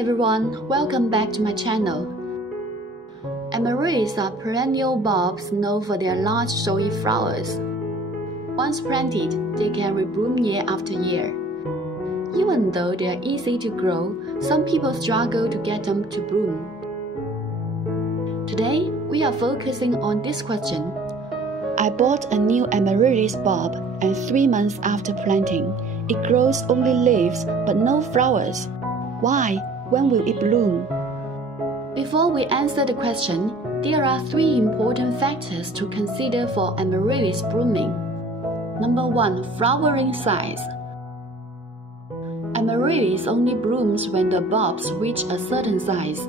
everyone, welcome back to my channel. Amaryllis are perennial bulbs known for their large showy flowers. Once planted, they can rebloom year after year. Even though they are easy to grow, some people struggle to get them to bloom. Today, we are focusing on this question. I bought a new amaryllis bulb and 3 months after planting, it grows only leaves but no flowers. Why? When will it bloom? Before we answer the question, there are 3 important factors to consider for amaryllis blooming. Number 1. Flowering size. Amaryllis only blooms when the bulbs reach a certain size.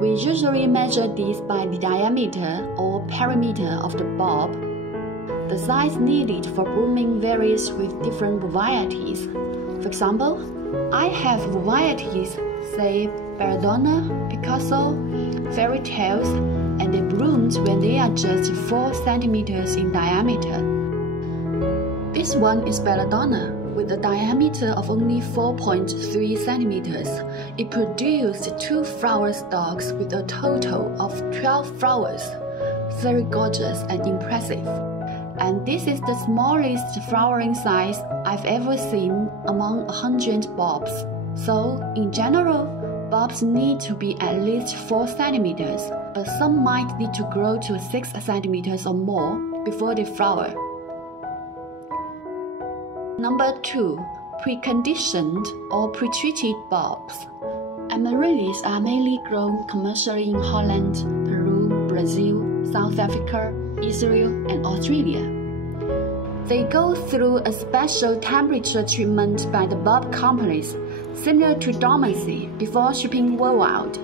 We usually measure this by the diameter or perimeter of the bulb. The size needed for blooming varies with different varieties. For example, I have varieties, say Belladonna, Picasso, Fairy Tales, and they bloomed when they are just 4 cm in diameter. This one is Belladonna, with a diameter of only 4.3 cm. It produced 2 flower stalks with a total of 12 flowers. Very gorgeous and impressive. And this is the smallest flowering size I've ever seen among 100 bulbs. So, in general, bulbs need to be at least 4 cm, but some might need to grow to 6 cm or more before they flower. Number 2. Preconditioned or pre-treated bulbs. Amaryllis are mainly grown commercially in Holland, Peru, Brazil, South Africa, Israel, and Australia. They go through a special temperature treatment by the bulb companies, similar to dormancy, before shipping worldwide.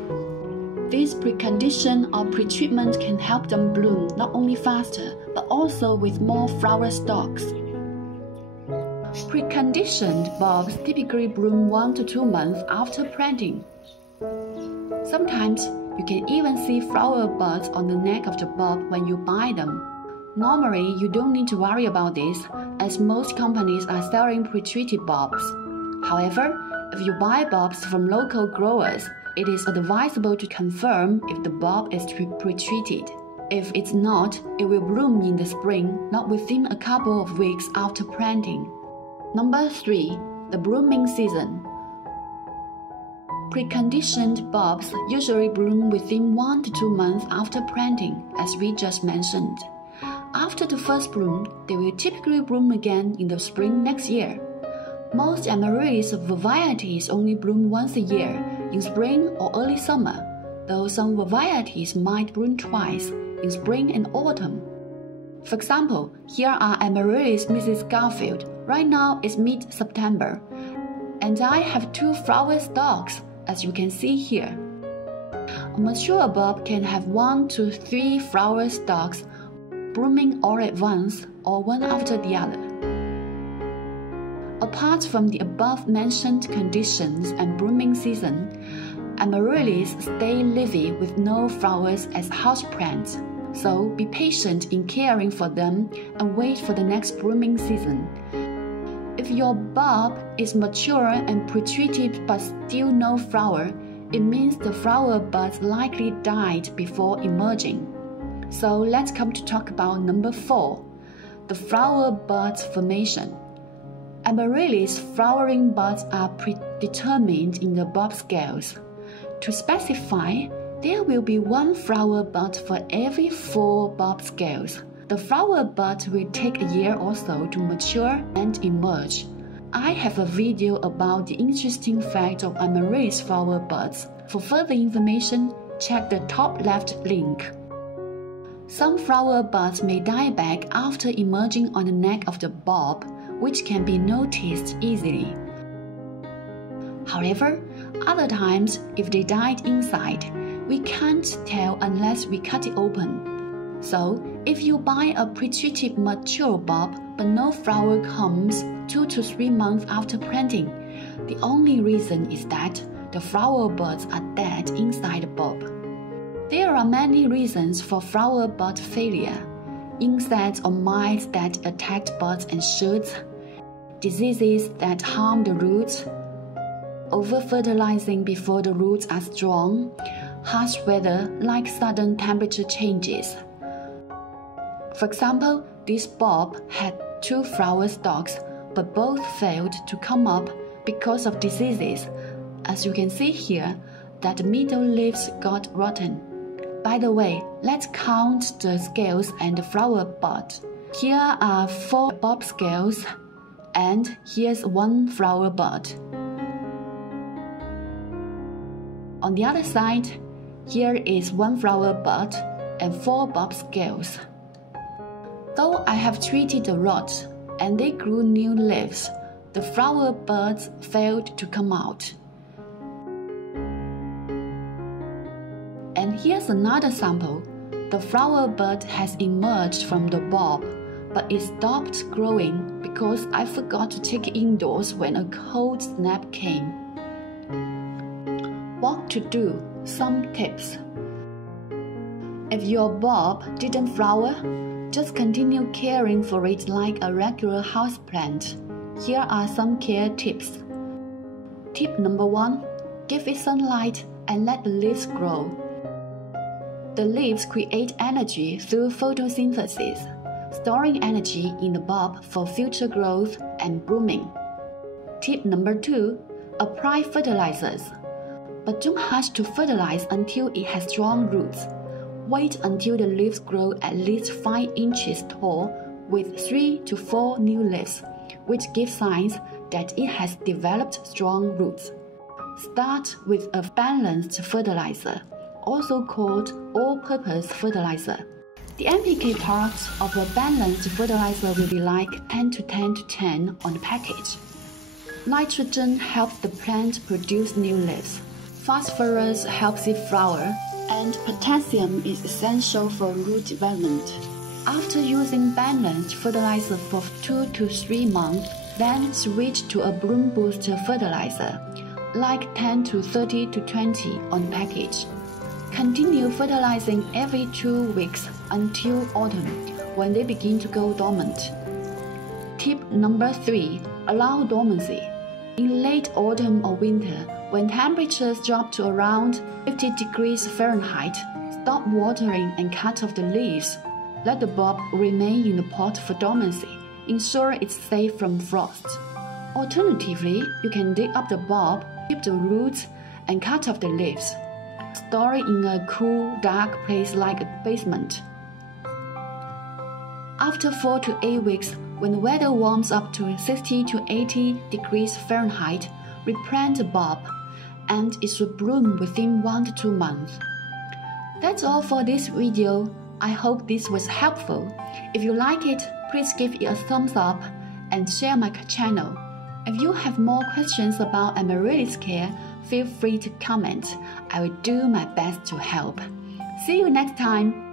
This precondition or pre-treatment can help them bloom not only faster, but also with more flower stalks. Preconditioned bulbs typically bloom 1 to 2 months after planting. Sometimes, you can even see flower buds on the neck of the bulb when you buy them. Normally, you don't need to worry about this, as most companies are selling pre-treated bulbs. However, if you buy bulbs from local growers, it is advisable to confirm if the bulb is pre-treated. If it's not, it will bloom in the spring, not within a couple of weeks after planting. Number 3. The blooming season. Preconditioned bulbs usually bloom within 1 to 2 months after planting, as we just mentioned. After the first bloom, they will typically bloom again in the spring next year. Most amaryllis varieties only bloom once a year, in spring or early summer, though some varieties might bloom twice, in spring and autumn. For example, here are Amaryllis Mrs. Garfield. Right now it's mid-September, and I have 2 flower stalks, as you can see here. A mature bulb can have 1 to 3 flower stalks blooming all at once or one after the other. Apart from the above-mentioned conditions and blooming season, amaryllis stay leafy with no flowers as houseplants, so be patient in caring for them and wait for the next blooming season. If your bulb is mature and pre-treated but still no flower, it means the flower buds likely died before emerging. So let's come to talk about number 4, the flower buds formation. Amaryllis flowering buds are predetermined in the bulb scales. To specify, there will be 1 flower bud for every 4 bulb scales. The flower bud will take a year or so to mature and emerge. I have a video about the interesting fact of amaryllis flower buds. For further information, check the top left link. Some flower buds may die back after emerging on the neck of the bulb, which can be noticed easily. However, other times, if they died inside, we can't tell unless we cut it open. So, if you buy a pre-treated mature bulb but no flower comes 2 to 3 months after planting, the only reason is that the flower buds are dead inside the bulb. There are many reasons for flower bud failure: insects or mites that attacked buds and shoots, diseases that harm the roots, over-fertilizing before the roots are strong, harsh weather like sudden temperature changes. For example, this bulb had 2 flower stalks, but both failed to come up because of diseases. As you can see here, that the middle leaves got rotten. By the way, let's count the scales and the flower bud. Here are 4 bulb scales, and here's 1 flower bud. On the other side, here is 1 flower bud and 4 bulb scales. Though I have treated the rot and they grew new leaves, the flower buds failed to come out. And here's another sample. The flower bud has emerged from the bulb, but it stopped growing because I forgot to take it indoors when a cold snap came. What to do? Some tips. If your bulb didn't flower, just continue caring for it like a regular houseplant. Here are some care tips. Tip number 1. Give it sunlight and let the leaves grow. The leaves create energy through photosynthesis, storing energy in the bulb for future growth and blooming. Tip number 2. Apply fertilizers. But don't rush to fertilize until it has strong roots. Wait until the leaves grow at least 5 inches tall with 3 to 4 new leaves, which gives signs that it has developed strong roots. Start with a balanced fertilizer, also called all-purpose fertilizer. The NPK part of a balanced fertilizer will be like 10 to 10 to 10 on the package. Nitrogen helps the plant produce new leaves. Phosphorus helps it flower, and potassium is essential for root development. After using balanced fertilizer for 2 to 3 months, then switch to a bloom booster fertilizer, like 10 to 30 to 20 on package. Continue fertilizing every 2 weeks until autumn, when they begin to go dormant. Tip number 3. Allow dormancy. In late autumn or winter, when temperatures drop to around 50 degrees Fahrenheit, stop watering and cut off the leaves. Let the bulb remain in the pot for dormancy. Ensure it's safe from frost. Alternatively, you can dig up the bulb, keep the roots, and cut off the leaves. Store it in a cool, dark place like a basement. After 4 to 8 weeks, when the weather warms up to 60 to 80 degrees Fahrenheit, replant the bulb, and it should bloom within 1 to 2 months. That's all for this video. I hope this was helpful. If you like it, please give it a thumbs up and share my channel. If you have more questions about amaryllis care, feel free to comment. I will do my best to help. See you next time.